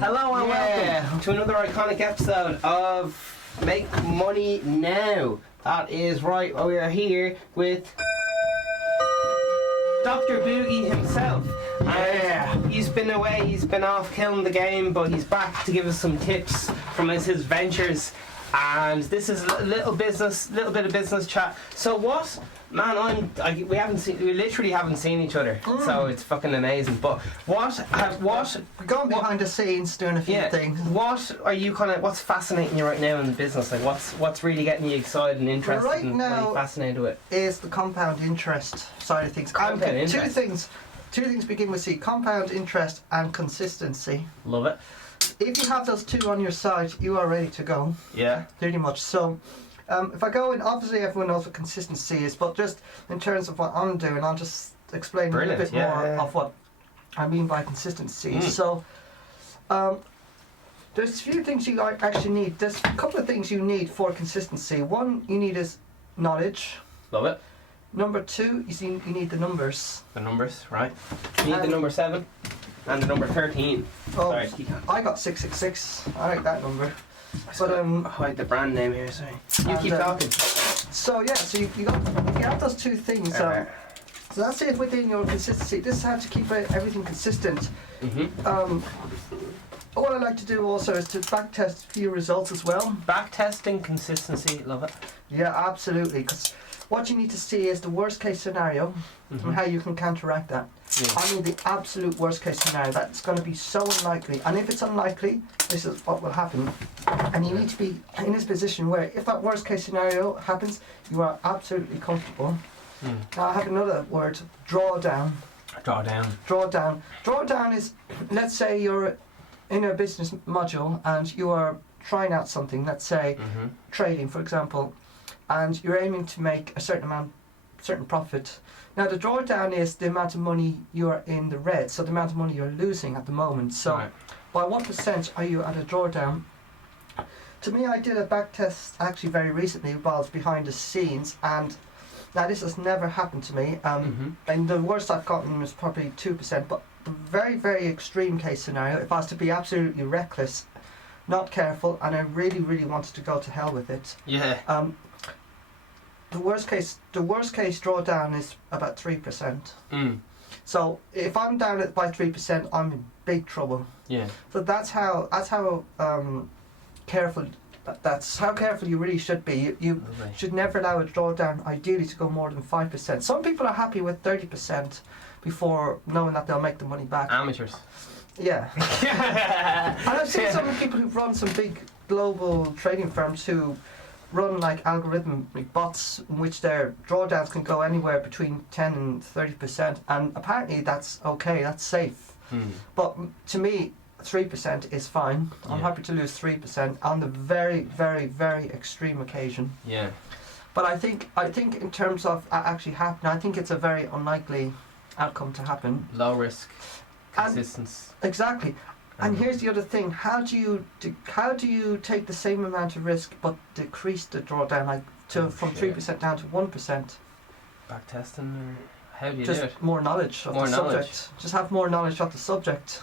Hello and welcome to another iconic episode of Make Money Now. That is right, we are here with Dr. Boogie himself. And he's been away, he's been off killing the game, but he's back to give us some tips from his ventures. And this is a little bit of business chat. So what, man? We literally haven't seen each other, so it's fucking amazing. But we're going behind the scenes doing a few things. What are you what's fascinating you right now in the business? Like what's really getting you excited and interested? Right and now, what are you fascinated with? Is the compound interest side of things. Compound interest. Two things begin with C: compound interest and consistency. Love it. If you have those two on your side, you are ready to go. Yeah. Pretty much. So, if I go in, obviously everyone knows what consistency is, but just in terms of what I'm doing, I'll just explain a little bit more of what I mean by consistency. So, there's a few things you actually need. There's a couple of things you need for consistency. One you need is knowledge. Love it. Number two, you need the numbers. The numbers, right. You need the number 7 and the number 13. Oh, sorry. I got 666. I like that number. But hide the brand name here, sorry. You keep talking. So yeah, so you have those two things. So that's it within your consistency. This is how to keep everything consistent. What I like to do also is to backtest a few results as well. Backtesting consistency, love it. Yeah, absolutely. Because what you need to see is the worst case scenario and how you can counteract that. Yeah. I mean the absolute worst case scenario. That's going to be so unlikely. And if it's unlikely, this is what will happen. And you need to be in this position where if that worst case scenario happens, you are absolutely comfortable. Now I have another word, drawdown. Drawdown. Drawdown is, let's say you're in a business module and you are trying out something, let's say trading for example, and you're aiming to make a certain profit. Now the drawdown is the amount of money you are in the red, so the amount of money you're losing at the moment. So by what percent are you at a drawdown? To me, I did a back test actually very recently while I was behind the scenes, and now this has never happened to me. And the worst I've gotten was probably 2%, but the very, very extreme case scenario, if I was to be absolutely reckless, not careful, and I really, really wanted to go to hell with it. Yeah. The worst case drawdown is about 3%. So if I'm down by 3%, I'm in big trouble. Yeah. So that's how careful. That's how careful you really should be. You should never allow a drawdown, ideally, to go more than 5%. Some people are happy with 30% before knowing that they'll make the money back. Amateurs. Yeah. And I've seen some people who've run some big global trading firms who run like algorithmic bots in which their drawdowns can go anywhere between 10 and 30%, and apparently that's okay, that's safe. But to me, 3% is fine. I'm happy to lose 3% on the very, very, very extreme occasion. Yeah. But I think in terms of actually happening, I think it's a very unlikely outcome to happen. Low risk, consistence. Exactly. And here's the other thing: how do you take the same amount of risk but decrease the drawdown, from 3% down to 1%? Backtesting, or how do you do it? Just more knowledge of the subject. Just have more knowledge of the subject.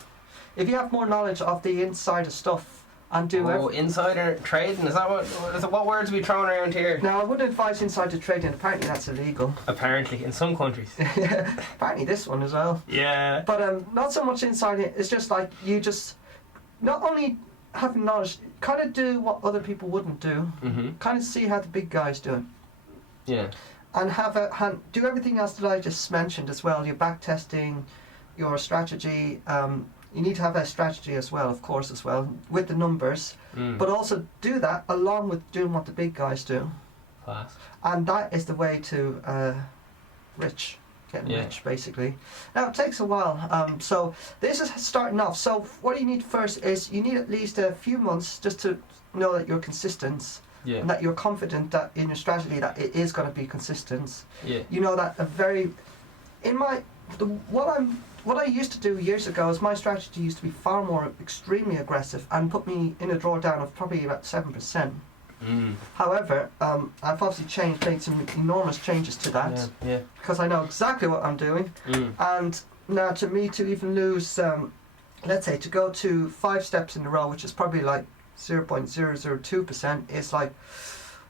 If you have more knowledge of the insider stuff and do insider trading, is that what words are we throwing around here? Now I wouldn't advise insider trading. Apparently that's illegal. Apparently, in some countries. Apparently this one as well. Yeah. But not so much insider. It's just like you just not only having knowledge, kind of do what other people wouldn't do. Kind of see how the big guys do it. Yeah. And do everything else that I just mentioned as well. Your back testing, your strategy. You need to have a strategy as well, of course, with the numbers. But also do that along with doing what the big guys do. Class. And that is the way to getting rich, basically. Now, it takes a while. So this is starting off. So what you need first is you need at least a few months just to know that you're consistent. Yeah. And that you're confident that in your strategy that it is going to be consistent. Yeah. You know that what I used to do years ago is my strategy used to be far more extremely aggressive and put me in a drawdown of probably about 7%. However, I've obviously made some enormous changes to that because I know exactly what I'm doing. And now to me to even lose, let's say to go to 5 steps in a row, which is probably like 0.002%, is like,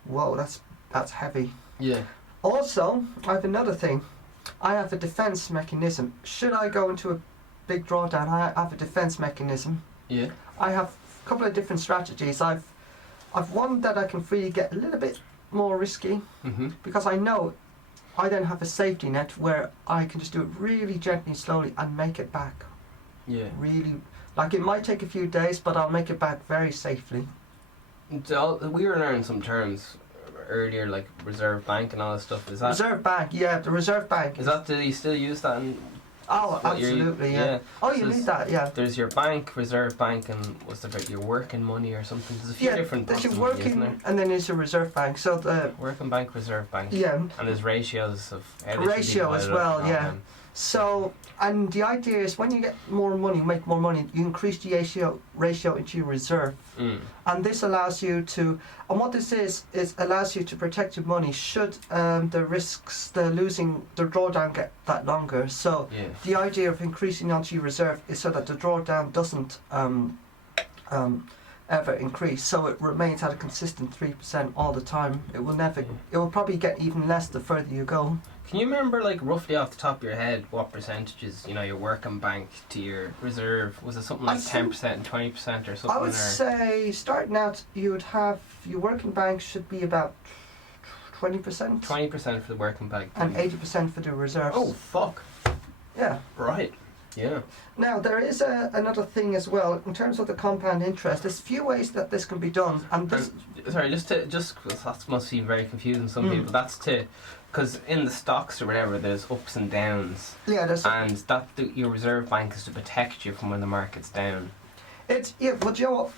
whoa, that's heavy. Yeah. Also, I have another thing. I have a defense mechanism. Should I go into a big drawdown, I have a defense mechanism. Yeah. I have a couple of different strategies. I've one that I can freely get a little bit more risky because I know I then have a safety net where I can just do it really gently, slowly, and make it back. Yeah. Really, like it might take a few days, but I'll make it back very safely. We were learning some terms earlier, like reserve bank and all that stuff. Is that reserve bank? Yeah, the reserve bank. Is that? Do you still use that? Oh, absolutely, yeah. Oh, you need that, yeah. There's your bank, reserve bank, and what's about your working money or something? There's a few different. There's your working, and then there's your reserve bank. So the working bank, reserve bank. Yeah. And there's ratios of ratio as well, yeah. So, and the idea is when you get more money, make more money, you increase the ratio into your reserve. And this allows you to, and what this is allows you to protect your money should the risks, the drawdown get that longer. So the idea of increasing onto your reserve is so that the drawdown doesn't ever increase, so it remains at a consistent 3% all the time. It will never, it will probably get even less the further you go. Can you remember, like, roughly off the top of your head what percentages, you know, your working bank to your reserve? Was it something like 10% and 20% or something? I would say starting out you would have your working bank should be about 20%. 20% for the working bank. And 80% for the reserves. Oh, fuck. Yeah. Right. Yeah. Now there is another thing as well in terms of the compound interest. There's a few ways that this can be done, and this. Sorry, that must seem very confusing to some people. That's because in the stocks or whatever, there's ups and downs. Yeah, and your reserve bank is to protect you from when the market's down. But you know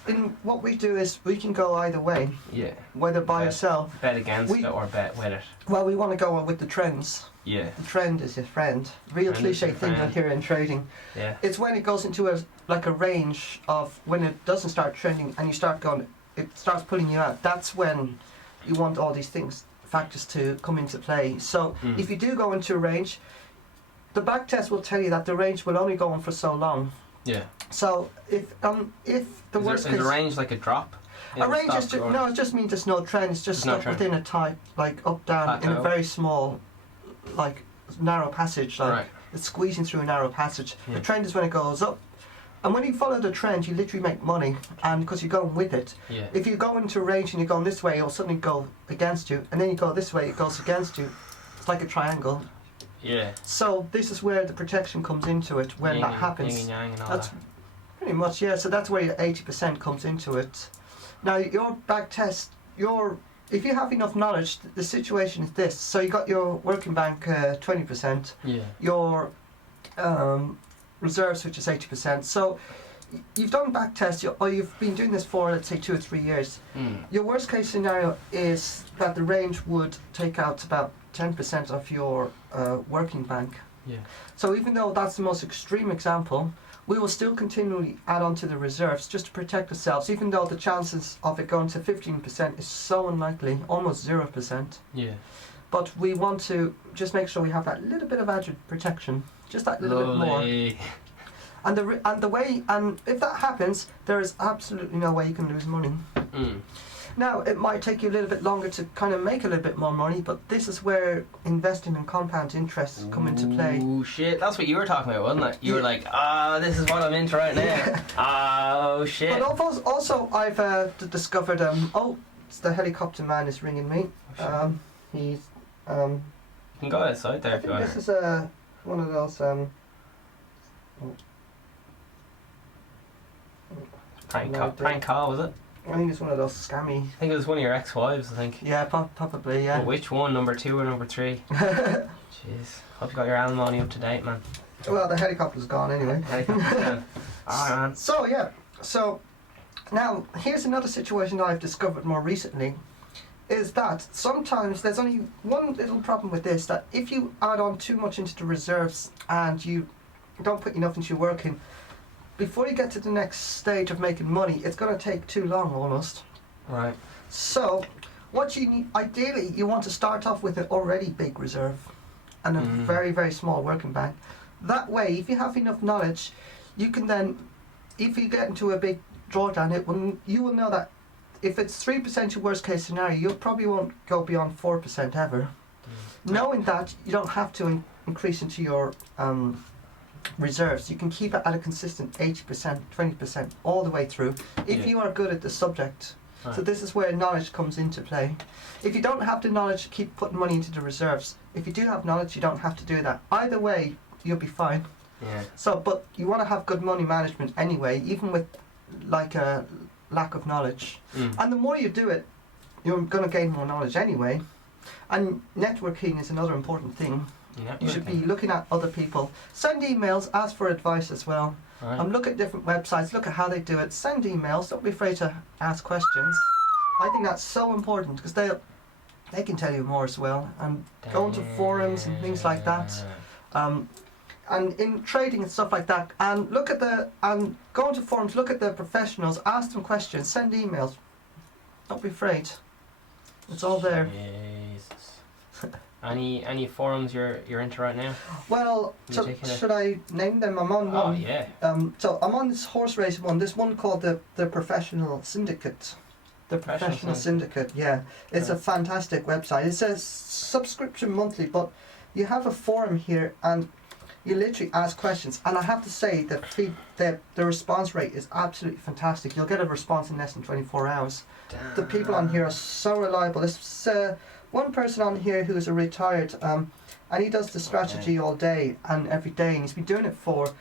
what we do is we can go either way. Yeah. Whether buy or sell. Bet against it or bet with it. Well, we want to go with the trends. Yeah. The trend is your friend. Real cliche thing you'll hear in trading. Yeah. It's when it goes into a range of when it doesn't start trending and you start going, it starts pulling you out. That's when you want all these factors to come into play. So if you do go into a range, the back test will tell you that the range will only go on for so long. Yeah. So if the worst case, is a range like a drop? A range is it just means there's no trend. It's just stuck within a type, like up down plateau. In a very small, like narrow passage. Like it's squeezing through a narrow passage. Yeah. The trend is when it goes up. And when you follow the trend, you literally make money, and because you're going with it. Yeah. If you go into a range and you're going this way, it'll suddenly go against you, and then you go this way, it goes against you. It's like a triangle. Yeah. So this is where the protection comes into it when that happens. Yin and yang and all that's that. Pretty much, yeah. So that's where your 80% comes into it. Now your back test, if you have enough knowledge, the situation is this. So you got your working bank 20%. Yeah. Your reserves, which is 80%. So you've done back tests, or you've been doing this for, let's say, 2 or 3 years. Your worst case scenario is that the range would take out about 10% of your working bank. Yeah. So even though that's the most extreme example, we will still continually add on to the reserves just to protect ourselves, even though the chances of it going to 15% is so unlikely, almost 0%. Yeah. But we want to just make sure we have that little bit of added protection, just that little bit more. And if that happens, there is absolutely no way you can lose money. Now, it might take you a little bit longer to kind of make a little bit more money, but this is where investing in compound interest come into play. Oh shit, that's what you were talking about, wasn't it? You were like, this is what I'm into right now. Yeah. Oh shit. But also I've discovered, it's the helicopter man is ringing me. He's, you can go outside there if you want. This is one of those, prank call, was it? I think it's one of those scammy. I think it was one of your ex-wives, I think. Yeah, probably, yeah. Well, which one? Number 2 or number 3? Jeez. Hope you got your alimony up to date, man. Well, the helicopter's gone anyway. Helicopter's gone. Alright, man. So, now, here's another situation that I've discovered more recently, is that sometimes there's only one little problem with this, that if you add on too much into the reserves and you don't put enough into your working, before you get to the next stage of making money, it's going to take too long almost. Right. So, what you need, ideally, you want to start off with an already big reserve and a very, very small working bank. That way, if you have enough knowledge, you can then, if you get into a big drawdown, you will know that if it's 3% your worst case scenario, you probably won't go beyond 4% ever. Knowing that, you don't have to increase into your reserves. You can keep it at a consistent 80%, 20% all the way through if you are good at the subject. Right. So this is where knowledge comes into play. If you don't have the knowledge, keep putting money into the reserves. If you do have knowledge, you don't have to do that. Either way, you'll be fine. Yeah. So, but you want to have good money management anyway, even with like a lack of knowledge. And the more you do it, you're going to gain more knowledge anyway. And networking is another important thing. You should be looking at other people. Send emails, ask for advice as well. Right. Look at different websites, look at how they do it. Send emails, don't be afraid to ask questions. I think that's so important because they can tell you more as well. And going to forums and things like that. And in trading and stuff like that. And go to forums, look at the professionals, ask them questions, send emails. Don't be afraid. It's all there. Jesus. Any forums you're into right now? Well, should I name them? I'm on one. Oh yeah. So I'm on this horse racing one. This one called the Professional Syndicate. The Professional Syndicate. Yeah, it's a fantastic website. It says subscription monthly, but you have a forum here and you literally ask questions. And I have to say that the response rate is absolutely fantastic. You'll get a response in less than 24 hours. Damn. The people on here are so reliable. There's one person on here who is a retired, and he does the strategy all day and every day, and he's been doing it for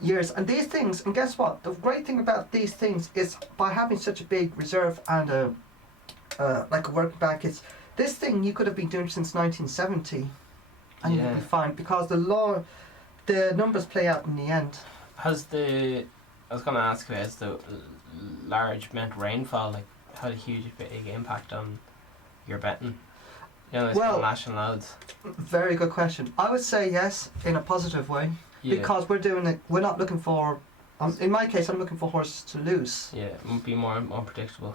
years. And these things, and guess what? The great thing about these things is by having such a big reserve and like a working bank, it's this thing you could have been doing since 1970, and you'd be fine because the numbers play out in the end. I was going to ask you, has the large amount of rainfall had a huge big impact on your betting? You know, Well, national odds. Very good question. I would say yes, in a positive way, because we're not looking for. In my case, I'm looking for horses to lose. Yeah, it would be more unpredictable.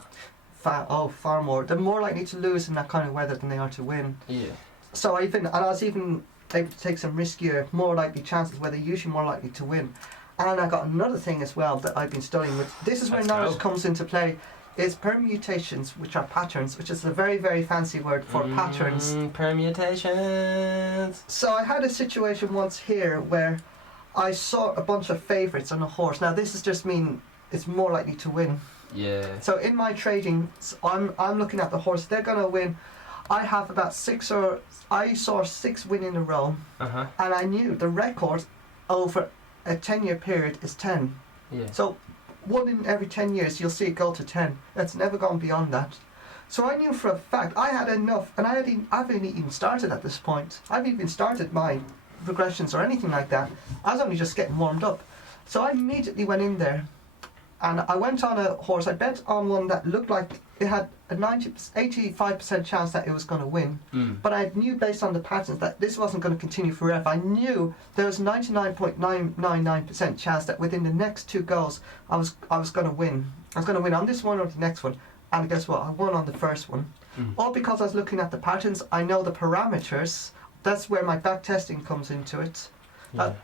Far more. They're more likely to lose in that kind of weather than they are to win. Yeah. So I was even able to take some riskier, more likely chances where they're usually more likely to win. And I got another thing as well that I've been studying with. This is where knowledge comes into play. Is permutations, which are patterns, which is a very, very fancy word for patterns. Permutations. So I had a situation once here where I saw a bunch of favourites on a horse. Now this is just mean it's more likely to win. Yeah. So in my trading, I'm looking at the horse. They're gonna win. I have about I saw 6 win in a row, and I knew the record over a 10-year period is 10. Yeah. So 1 in every 10 years you'll see it go to 10. It's never gone beyond that. So I knew for a fact I had enough, and I haven't even started at this point. I haven't even started my progressions or anything like that. I was only just getting warmed up. So I immediately went in there and I went on a horse. I bet on one that looked like it had a 85% chance that it was going to win. But I knew based on the patterns that this wasn't going to continue forever. I knew there was 99.999% chance that within the next 2 goals I was going to win. I was going to win on this one or the next one. And guess what? I won on the first one. All because I was looking at the patterns. I know the parameters. That's where my back testing comes into it.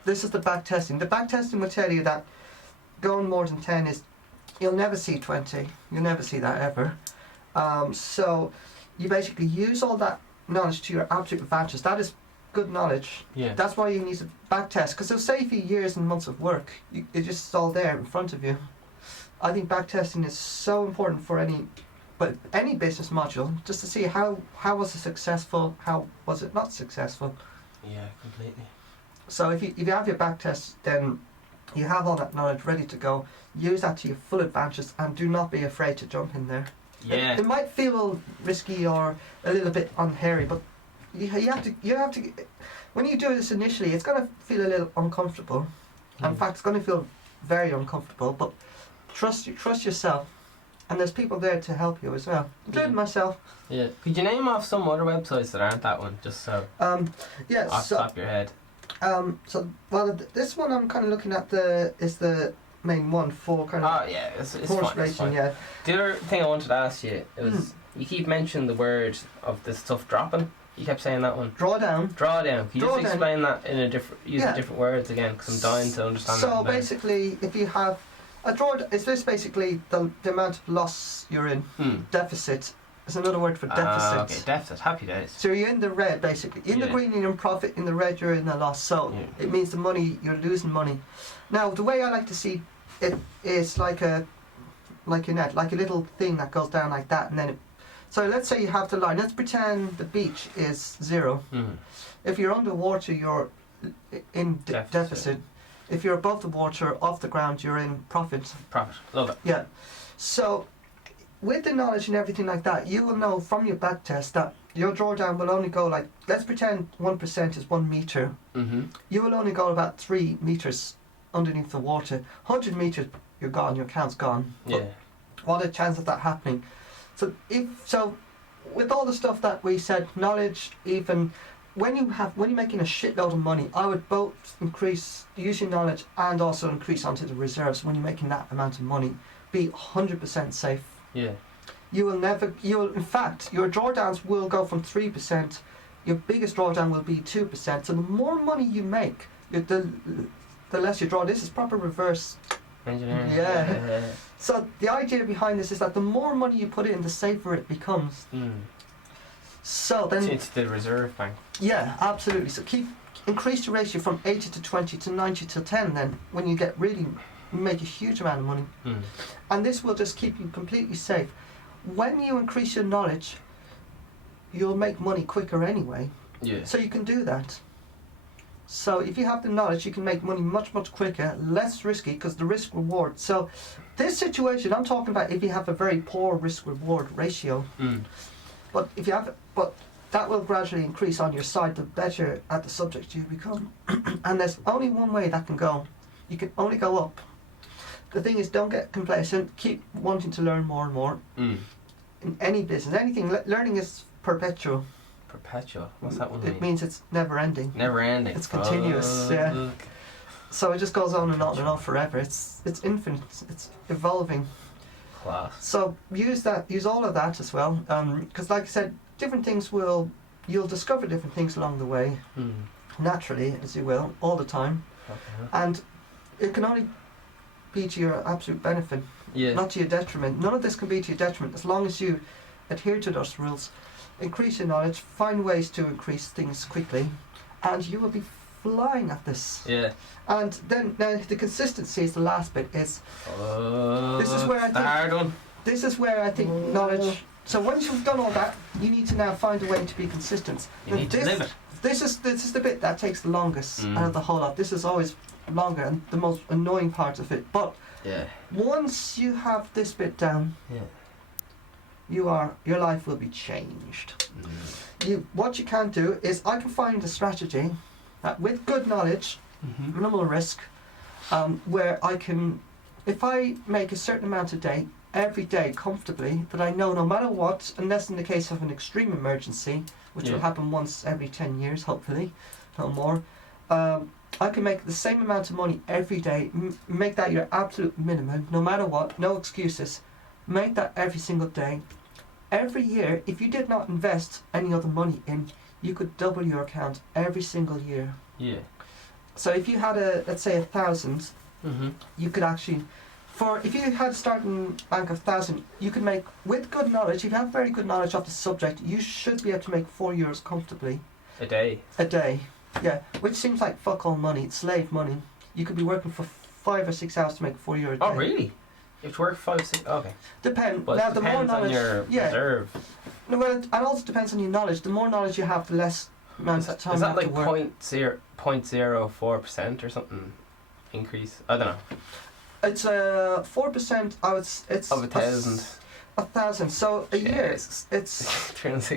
This is the back testing. The back testing will tell you that going more than 10 is, you'll never see 20. You'll never see that ever. So you basically use all that knowledge to your absolute advantage. That is good knowledge. Yeah. That's why you need to back test, because it'll save you years and months of work. It's just all there in front of you. I think back testing is so important for any business module, just to see how was it successful, how was it not successful. Yeah, completely. So if you have your back test, then you have all that knowledge ready to go. Use that to your full advantage, and do not be afraid to jump in there. Yeah. It might feel risky or a little bit unhairy, but you have to. When you do this initially, it's going to feel a little uncomfortable. In fact, it's going to feel very uncomfortable. But trust yourself, and there's people there to help you as well, including myself. Yeah. Could you name off some other websites that aren't that one, just so? Yeah. Off the top of your head. This one I'm kind of looking at is the main one for kind of Oh yeah, it's horse fine, racing. fine. Yeah. The other thing I wanted to ask you was you keep mentioning the word of the stuff dropping. You kept saying that one. Drawdown. Drawdown. Can you Drawdown. just explain that in a different, using different words again? Because I'm dying to understand. So that better. basically, if you have a drawdown, is this basically the amount of loss you're in? Deficit. It's another word for deficit. Okay, deficit. Happy days. So you're in the red basically. In the green you're in profit. In the red you're in a loss. So it means the money you're losing money. Now the way I like to see it is like a net, like a little thing that goes down like that, and then so let's say you have the line. Let's pretend the beach is 0. If you're underwater, you're in deficit. If you're above the water, off the ground, you're in profit. Profit. Love it. Yeah. So with the knowledge and everything like that, you will know from your back test that your drawdown will only go like, let's pretend 1% is 1 metre. You will only go about 3 metres underneath the water. 100 metres, you're gone, your account's gone. Yeah. What a chance of that happening. So with all the stuff that we said, knowledge, even when you're making a shitload of money, I would both increase using knowledge and also increase onto the reserves. When you're making that amount of money, be 100% safe. Yeah. In fact, your drawdowns will go from 3%, your biggest drawdown will be 2%. So the more money you make, the less you draw. This is proper reverse engineering. Yeah. So the idea behind this is that the more money you put in, the safer it becomes. So then it's the reserve bank. Yeah, absolutely. So increase the ratio from 80 to 20 to 90 to 10 then when you make a huge amount of money. And this will just keep you completely safe. When you increase your knowledge, you'll make money quicker anyway. Yeah. So you can do that. So if you have the knowledge, you can make money much, much quicker, less risky because the risk reward. So this situation, I'm talking about if you have a very poor risk reward ratio. But that will gradually increase on your side the better at the subject you become. And there's only one way that can go. You can only go up. The thing is, don't get complacent. Keep wanting to learn more and more. In any business, anything, learning is perpetual. Perpetual? What's that one mean? It means it's never ending. Never ending. It's continuous. Yeah. So it just goes on and on and on forever. It's infinite. It's evolving. Class. So use all of that as well. Because like I said, different things you'll discover different things along the way. Naturally, as you will, all the time. Okay. And it can only be to your absolute benefit, not to your detriment. None of this can be to your detriment as long as you adhere to those rules. Increase your knowledge, find ways to increase things quickly, and you will be flying at this. Yeah. And then now the consistency is the last bit. This is where I think hard one. This is where I think knowledge. So once you've done all that, you need to now find a way to be consistent. You need to live it. This is the bit that takes the longest out of the whole lot. This is always longer and the most annoying part of it. But once you have this bit down, your life will be changed. What you can do is I can find a strategy that with good knowledge, minimal risk, where I can, if I make a certain amount a day, every day comfortably, that I know no matter what, unless in the case of an extreme emergency, which will happen once every 10 years, hopefully, no more, I can make the same amount of money every day, make that your absolute minimum, no matter what, no excuses, make that every single day. Every year, if you did not invest any other money in, you could double your account every single year. Yeah. So if you had let's say 1,000, you could actually, if you had a starting bank of 1,000, you could make, with good knowledge, if you have very good knowledge of the subject, you should be able to make €4 comfortably. A day? A day, yeah. Which seems like fuck all money, it's slave money. You could be working for 5 or 6 hours to make €4 a day. Oh really? You have to work 5, 6, okay. Depends. But now it the more depends knowledge, on your reserve. No, well, it also depends on your knowledge. The more knowledge you have, the less amount of time is you that have like to work. 0.04% or something increase? I don't know. It's 4%. It's of 1,000. 1,000. So a year, Jesus. it's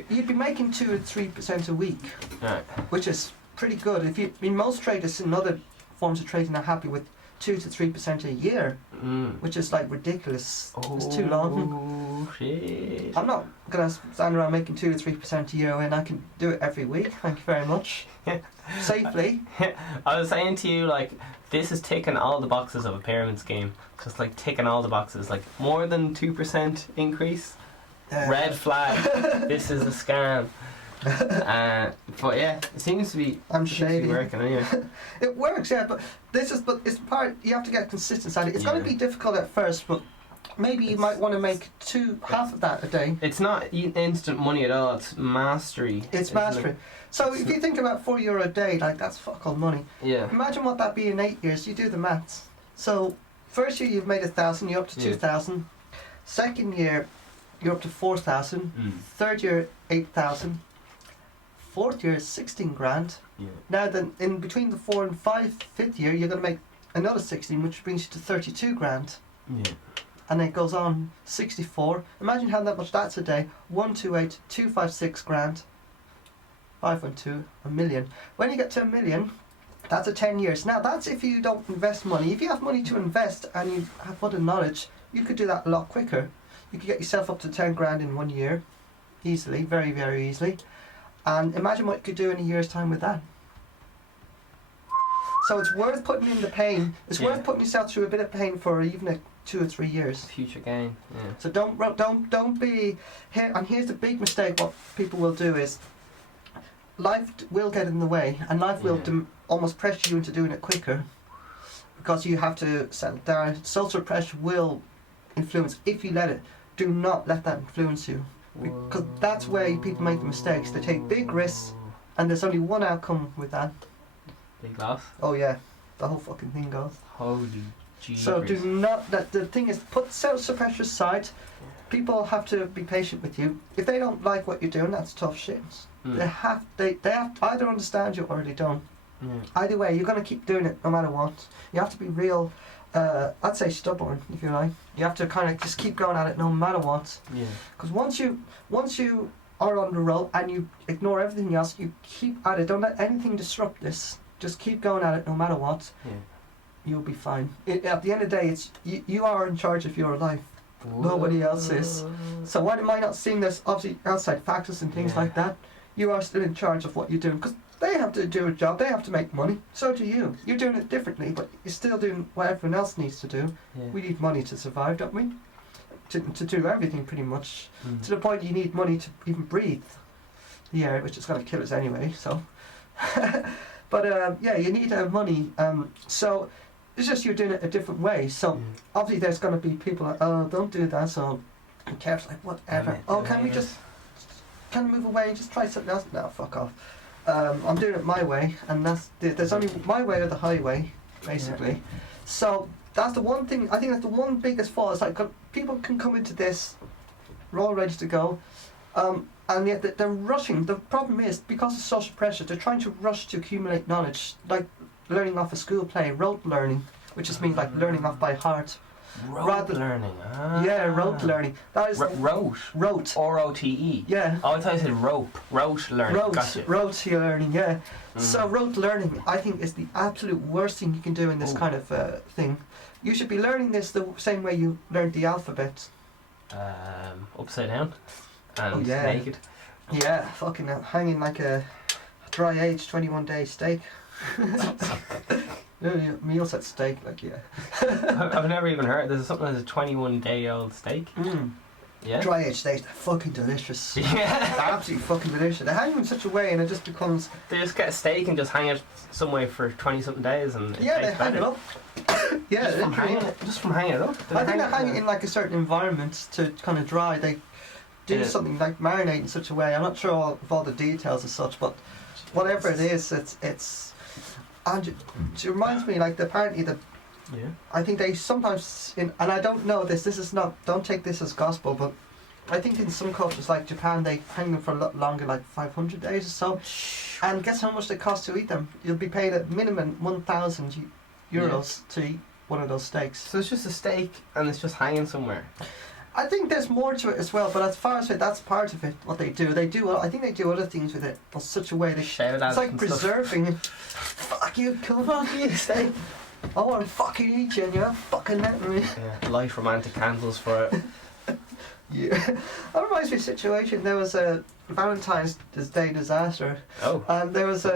you'd be making 2 or 3% a week, right, which is pretty good. Most traders in other forms of trading are happy with 2 to 3% a year, which is like ridiculous. It's too long. Shit. I'm not gonna stand around making 2 to 3% a year when I can do it every week. Thank you very much. Safely. I was saying to you, like, This is ticking all the boxes of a pyramid scheme. Just like ticking all the boxes. Like more than 2% increase. Red flag. This is a scam. But yeah, it seems to be. I'm shady. Working anyway. It works, yeah. But it's part. You have to get consistency at it. It's going to be difficult at first, but maybe you might want to make half of that a day. It's not instant money at all. It's mastery. It's mastery. So if you think about €4 a day, like that's fuck all money. Yeah. Imagine what that'd be in 8 years. You do the maths. So first year you've made 1,000. You're up to 2,000. Second year you're up to 4,000. Third year 8,000. Fourth year is 16 grand. Yeah. Now then, in between the 4 and 5th year, you're going to make another 16, which brings you to 32 grand. Yeah. And then it goes on 64. Imagine how that much that's a day. 128, 256 grand. 512, a million. When you get to a million, that's a 10 years. Now that's if you don't invest money. If you have money to invest and you have other knowledge, you could do that a lot quicker. You could get yourself up to 10 grand in 1 year, easily, very, very easily. And imagine what you could do in a year's time with that. So it's worth putting in the pain. It's worth putting yourself through a bit of pain for even 2 or 3 years. Future gain. Yeah. So don't be here. And here's the big mistake. What people will do is life will get in the way, and life will almost pressure you into doing it quicker because you have to settle down. Social pressure will influence if you let it. Do not let that influence you. Because that's where people make the mistakes. They take big risks, and there's only one outcome with that. Big loss. Oh yeah, the whole fucking thing goes. Holy jeez. So do not. The thing is, put self-suppression aside. People have to be patient with you. If they don't like what you're doing, that's tough shit. They have to either understand you or they don't. Either way, you're gonna keep doing it no matter what. You have to be real. I'd say stubborn, if you like. You have to kind of just keep going at it no matter what. Yeah. Because once you are on the roll and you ignore everything else, you keep at it. Don't let anything disrupt this. Just keep going at it no matter what. Yeah. You'll be fine. At the end of the day, it's you are in charge of your life. Whoa. Nobody else is. So while you might not seem there's obviously outside factors and things like that, you are still in charge of what you're doing. Because they have to do a job, they have to make money, so do you. You're doing it differently, but you're still doing what everyone else needs to do. Yeah. We need money to survive, don't we? To do everything pretty much. To the point you need money to even breathe the air, which is going to kill us anyway, so. But yeah, you need money. So it's just you're doing it a different way. So obviously there's going to be people like, oh, don't do that, so Kev's like, whatever. Oh, can we just move away and just try something else? No, fuck off. I'm doing it my way, and there's only my way or the highway, basically. Yeah. So that's the one thing. I think that's the one biggest fault. It's like people can come into this, we're all ready to go, and yet they're rushing. The problem is because of social pressure, they're trying to rush to accumulate knowledge, like learning off a school play, rote learning, which just means like learning off by heart. Rote learning. Yeah, rote learning. That is rote. R-O-T-E. Yeah. Oh, I thought you said rope. Rote learning. Gotcha. Rote learning. Yeah. So rote learning, I think, is the absolute worst thing you can do in this kind of thing. You should be learning this the same way you learned the alphabet. Upside down. And naked. Yeah, fucking hanging like a dry aged 21-day steak. Meals at steak, like I've never even heard. There's something as a 21-day-old steak. Yeah. Dry aged steaks, they're fucking delicious. Yeah. They're absolutely fucking delicious. They hang them in such a way, and it just becomes. They just get a steak and just hang it somewhere for 20-something days, and it they hang it up. Yeah, just from hanging it up. I think they hang it in like a certain environment to kind of dry. They do something like marinate in such a way. I'm not sure of all the details as such, but whatever it is, it's. And it reminds me, like, I think they sometimes, and I don't know this is not, don't take this as gospel, but I think in some cultures like Japan, they hang them for a lot longer, like 500 days or so. And guess how much they cost to eat them? You'll be paid at minimum €1,000 to eat one of those steaks. So it's just a steak, and it's just hanging somewhere. I think there's more to it as well, but as far as that's part of it, what they do. I think they do other things with it in such a way. It's like preserving. Fuck you, fuck you, steak. I want to fucking eat you, and you're fucking letting me. Yeah, light romantic candles for it. Yeah. That reminds me of a situation. There was a Valentine's Day disaster. Oh. And there was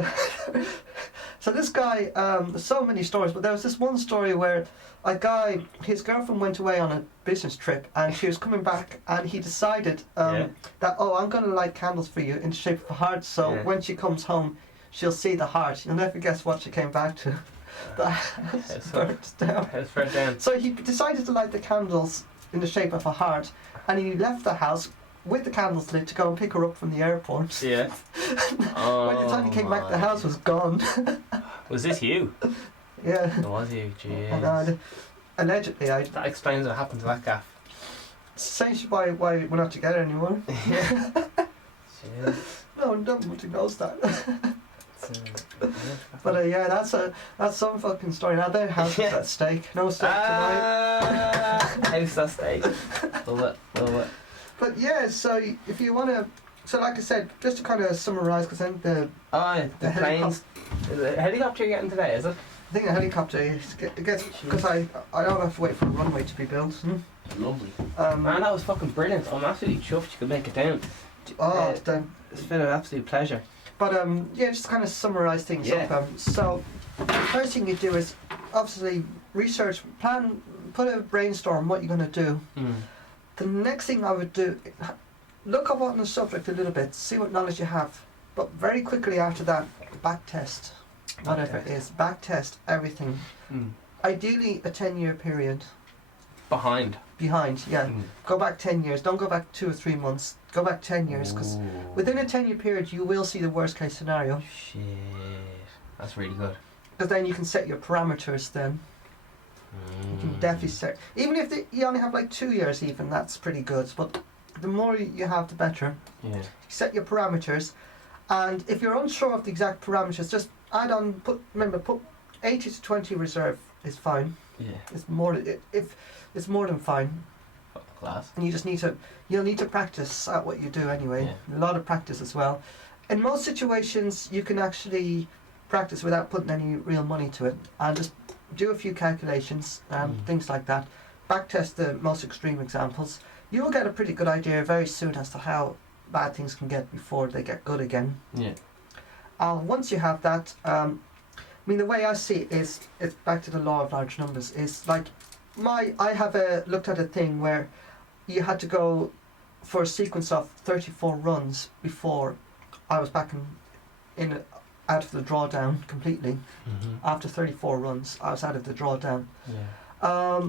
So this guy, there's so many stories, but there was this one story where a guy, his girlfriend went away on a business trip, and she was coming back, and he decided that, oh, I'm going to light candles for you in the shape of a heart, so when she comes home, she'll see the heart. You'll never guess what she came back to. The house burnt down. House burnt down. So he decided to light the candles in the shape of a heart, and he left the house with the candles lit to go and pick her up from the airport. Yeah. By the time he came back, the house was gone. Was this you? Yeah. It was you, jeez. And allegedly, that explains what happened to that gaff. Essentially why we're not together anymore. Yeah. Jeez. No, nobody knows that. But yeah, that's some fucking story. Now their house is at stake. No steak tonight. House at stake. Love it. But yeah, so if you want to, so like I said, just to kind of summarise, because then the planes, the helicopter you're getting today, is it? I think the helicopter gets, because I don't have to wait for a runway to be built. Lovely. Man, that was fucking brilliant. I'm absolutely chuffed you could make it down. It's been an absolute pleasure. But yeah, just kind of summarise things up. So the first thing you do is obviously research, plan, put a brainstorm what you're going to do. The next thing I would do, look up on the subject a little bit, see what knowledge you have, but very quickly after that, back test, whatever it is, back test everything. Ideally a 10-year period. Behind, yeah. Go back 10 years, don't go back 2 or 3 months, go back 10 years, because within a 10-year period you will see the worst case scenario. Shit, that's really good. Because then you can set your parameters then. You can definitely set, even if you only have like 2 years even, that's pretty good, but the more you have the better. Yeah. Set your parameters, and if you're unsure of the exact parameters, just add on, put 80 to 20 reserve is fine. Yeah. It's more, if it's more than fine. Class. And you'll need to practice at what you do anyway. Yeah. A lot of practice as well. In most situations you can actually practice without putting any real money to it, and just do a few calculations and things like that. Backtest the most extreme examples. You'll get a pretty good idea very soon as to how bad things can get before they get good again. Yeah. Once you have that, I mean, the way I see it is, it's back to the law of large numbers. Is like I have looked at a thing where you had to go for a sequence of 34 runs before I was back out of the drawdown completely. After 34 runs, I was out of the drawdown. Yeah.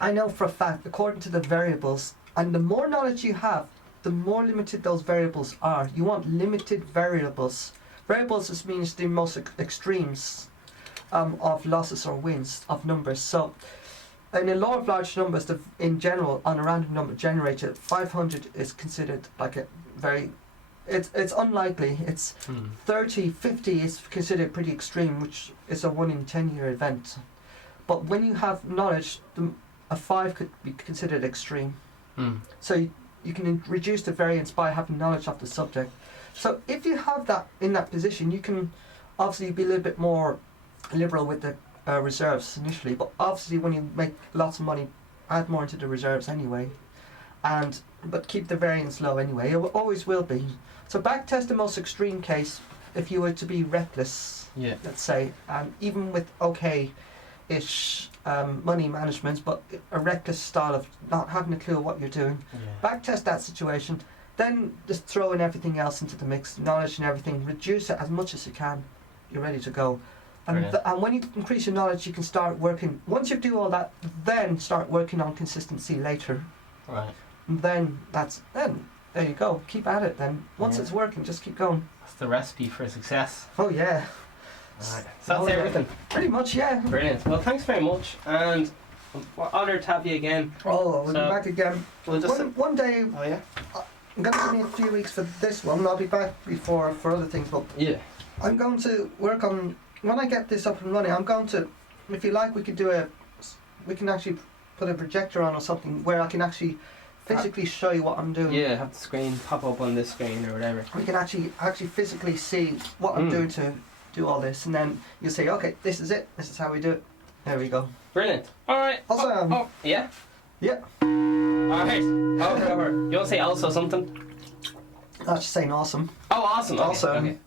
I know for a fact, according to the variables, and the more knowledge you have, the more limited those variables are. You want limited variables. Variables just means the most extremes of losses or wins of numbers. So in a law of large numbers, in general, on a random number generated, 500 is considered like a very, it's unlikely. It's 30, 50 is considered pretty extreme, which is a 1 in 10 year event. But when you have knowledge, a 5 could be considered extreme. So you can reduce the variance by having knowledge of the subject. So if you have that in that position, you can obviously be a little bit more liberal with the reserves initially, but obviously when you make lots of money, add more into the reserves anyway, but keep the variance low anyway. It always will be. So backtest the most extreme case if you were to be reckless, let's say, even with okay-ish money management, but a reckless style of not having a clue what you're doing. Backtest that situation, then just throw in everything else into the mix, knowledge and everything, reduce it as much as you can, you're ready to go. And when you increase your knowledge, you can start working, once you do all that, then start working on consistency later. Right. And then there you go, keep at it then. Once it's working, just keep going. That's the recipe for success. Oh yeah. Right. So that's everything. Pretty much, yeah. Brilliant. Well, thanks very much, and we're honoured to have you again. Oh, we'll be back again. We'll just one day, oh yeah? I'm going to give me a few weeks for this one. I'll be back before for other things, but I'm going to work on, when I get this up and running, I'm going to, if you like, we can actually put a projector on or something where I can actually physically show you what I'm doing. Yeah, have the screen pop up on this screen or whatever. We can actually physically see what I'm doing to do all this, and then you say, okay, this is it, this is how we do it. There we go. Brilliant. Alright. Also, yeah? Yeah. Alright. You want to say also something? I was just saying awesome. Oh, awesome. Okay. Awesome. Okay.